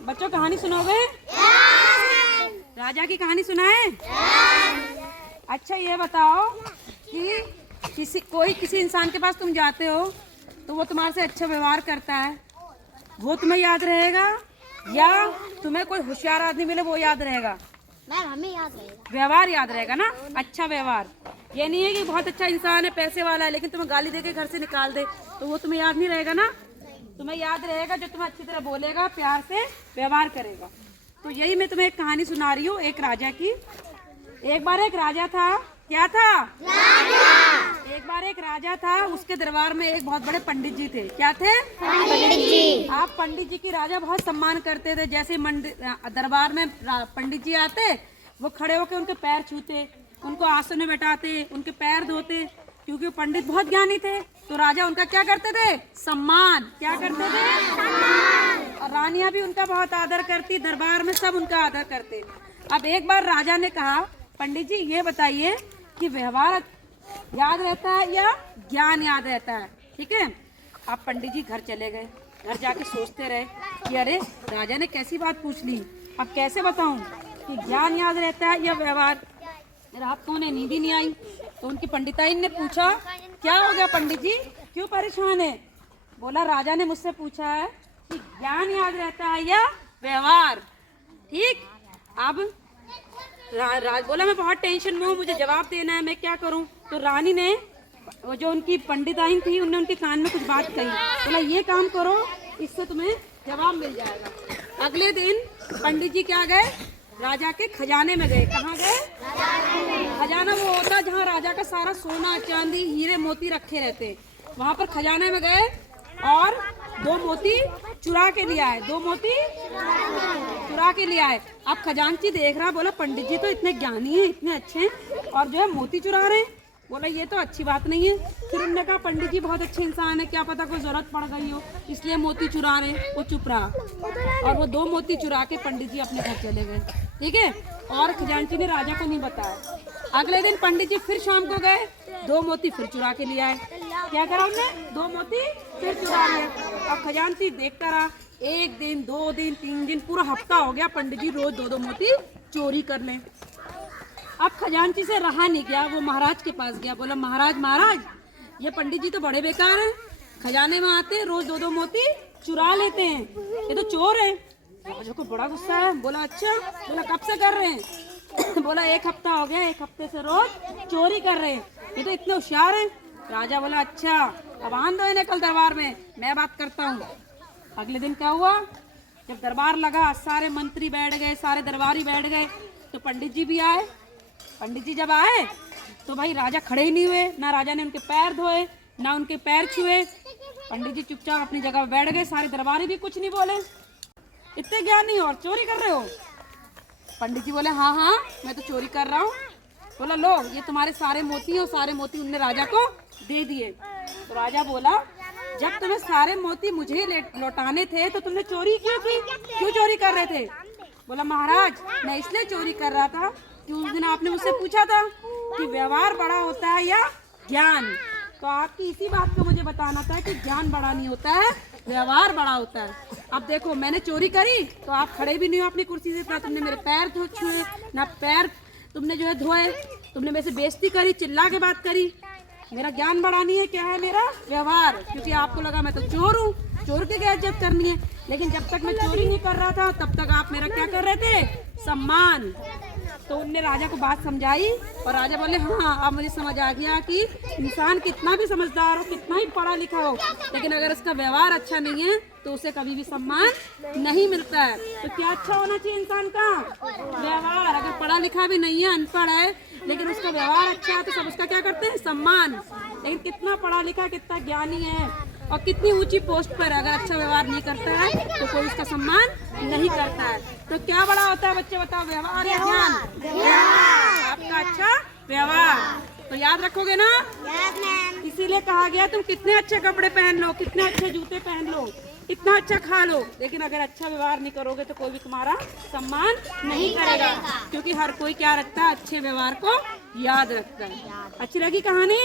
बच्चों कहानी सुनोगे? राजा की कहानी सुनाए? अच्छा ये बताओ कि किसी इंसान के पास तुम जाते हो तो वो तुम्हारे से अच्छा व्यवहार करता है, वो तुम्हें याद रहेगा या तुम्हें कोई होशियार आदमी मिले वो याद रहेगा? मैम हमें याद रहेगा। व्यवहार याद रहेगा ना, अच्छा व्यवहार। ये नहीं है कि बहुत अच्छा इंसान है, पैसे वाला है, लेकिन तुम्हें गाली देके घर से निकाल दे तो वो तुम्हें याद नहीं रहेगा ना। तुम्हें याद रहेगा जो तुम्हें अच्छी तरह बोलेगा, प्यार से व्यवहार करेगा। तो यही मैं तुम्हें एक कहानी सुना रही हूँ एक राजा की। एक बार एक राजा था। क्या था? राजा। एक बार एक राजा था, उसके दरबार में एक बहुत बड़े पंडित जी थे। क्या थे? पंडित जी। आप पंडित जी की राजा बहुत सम्मान करते थे। जैसे दरबार में पंडित जी आते, वो खड़े होकर उनके पैर छूते, उनको आसन में बैठाते, उनके पैर धोते, क्योंकि वो पंडित बहुत ज्ञानी थे। तो राजा उनका क्या करते थे? सम्मान। क्या करते थे? सम्मान। और रानियां भी उनका बहुत आदर करती, दरबार में सब उनका आदर करते। अब एक बार राजा ने कहा, पंडित जी ये बताइए कि व्यवहार याद रहता है या ज्ञान याद रहता है? ठीक है। अब पंडित जी घर चले गए। घर जाके सोचते रहे कि अरे राजा ने कैसी बात पूछ ली, अब कैसे बताऊं कि ज्ञान याद रहता है या व्यवहार। रात को उन्हें नींद ही नहीं आई, तो उनकी पंडिताइन ने पूछा, क्या हो गया पंडित जी, क्यों परेशान है? बोला राजा ने मुझसे पूछा है कि ज्ञान याद रहता है या व्यवहार। ठीक। अब बोला मैं बहुत टेंशन में हूँ, मुझे जवाब देना है, मैं क्या करूँ? तो रानी ने, वो जो उनकी पंडिताइन थी, उन्होंने उनके कान में कुछ बात कही। बोला ये काम करो, इससे तुम्हें जवाब मिल जाएगा। अगले दिन पंडित जी क्या गए? राजा के खजाने में गए। कहाँ गए? खजाना वो होता है जहाँ राजा का सारा सोना चांदी हीरे मोती रखे रहते, वहाँ पर खजाने में गए और 2 मोती चुरा के लिया है। 2 मोती चुरा के लिया है। अब खजांची देख रहा, बोला पंडित जी तो इतने ज्ञानी हैं, इतने अच्छे हैं, और जो है मोती चुरा रहे हैं। बोला ये तो अच्छी बात नहीं है। फिर उन्होंने कहा पंडित जी बहुत अच्छे इंसान है, क्या पता कोई जरूरत पड़ गई हो इसलिए मोती चुरा रहे हैं। वो चुप रहा और वो 2 मोती चुरा के पंडित जी अपने घर चले गए। ठीक है। और खजांची ने राजा को नहीं बताया। अगले दिन पंडित जी फिर शाम को गए, 2 मोती फिर चुरा के लिया है। क्या करा उन्होंने? 2 मोती फिर चुरा लिया। और खजांची देखता रहा, 1 दिन 2 दिन 3 दिन, पूरा हफ्ता हो गया, पंडित जी रोज 2-2 मोती चोरी कर लें। अब खजांची से रहा नहीं गया, वो महाराज के पास गया। बोला महाराज ये पंडित जी तो बड़े बेकार हैं, खजाने में आते रोज 2-2 मोती चुरा लेते हैं, ये तो चोर है। राजा को बड़ा गुस्सा है। बोला अच्छा, बोला कब से कर रहे हैं? बोला 1 हफ्ता हो गया, 1 हफ्ते से रोज चोरी कर रहे हैं, ये तो इतने होशियार हैं। राजा बोला अच्छा, अब आन दो इन्हें कल दरबार में, मैं बात करता हूँ। अगले दिन क्या हुआ? जब दरबार लगा, सारे मंत्री बैठ गए, सारे दरबारी बैठ गए, तो पंडित जी भी आए। पंडित जी जब आए तो भाई राजा खड़े ही नहीं हुए, ना राजा ने उनके पैर धोए, ना उनके पैर छुए। पंडित जी चुपचाप अपनी जगह पर बैठ गए, सारे दरबारी भी कुछ नहीं बोले। इतने ज्ञानी और चोरी कर रहे हो? पंडित जी बोले हाँ मैं तो चोरी कर रहा हूँ। बोला लो ये तुम्हारे सारे मोती हैं, और सारे मोती उनने राजा को दे दिए। तो राजा बोला जब तुम्हें सारे मोती मुझे लौटाने थे तो तुमने चोरी क्यों की? क्यों चोरी कर रहे थे? बोला महाराज मैं इसलिए चोरी कर रहा था कि उस दिन आपने मुझसे पूछा था कि व्यवहार बड़ा होता है या ज्ञान, तो आपकी इसी बात को मुझे बताना था कि ज्ञान बड़ा नहीं होता है, व्यवहार बड़ा होता है। अब देखो मैंने चोरी करी तो आप खड़े भी नहीं हो अपनी कुर्सी से, ना तुमने मेरे पैर छुए, ना पैर तुमने जो है धोए, तुमने मेरे से बेइज्जती करी, चिल्ला के बात करी। मेरा ज्ञान बड़ा नहीं है, क्या है मेरा? व्यवहार। क्योंकि आपको लगा मैं तो चोर हूँ, चोर के क्या इज्जत करनी है, लेकिन जब तक मैं चोरी नहीं कर रहा था तब तक आप मेरा क्या कर रहे थे? सम्मान। तो उनने राजा को बात समझाई और राजा बोले हाँ अब मुझे समझ आ गया कि इंसान कितना भी समझदार हो, कितना ही पढ़ा लिखा हो, लेकिन अगर उसका व्यवहार अच्छा नहीं है तो उसे कभी भी सम्मान नहीं मिलता है। तो क्या अच्छा होना चाहिए इंसान का? व्यवहार। अगर पढ़ा लिखा भी नहीं है, अनपढ़ है, लेकिन उसका व्यवहार अच्छा है तो सब उसका क्या करते हैं? सम्मान। लेकिन कितना पढ़ा लिखा, कितना ज्ञानी है और कितनी ऊंची पोस्ट पर, अगर अच्छा व्यवहार नहीं करता है तो कोई उसका सम्मान नहीं करता है। तो क्या बड़ा होता है बच्चे बताओ, व्यवहार या ज्ञान? आपका अच्छा व्यवहार। तो याद रखोगे ना? इसीलिए कहा गया तुम कितने अच्छे कपड़े पहन लो, कितने अच्छे जूते पहन लो, इतना अच्छा खा लो, लेकिन अगर अच्छा व्यवहार नहीं करोगे तो कोई भी तुम्हारा सम्मान नहीं करेगा। क्योंकि हर कोई क्या रखता है? अच्छे व्यवहार को याद रखता है। अच्छी लगी कहानी?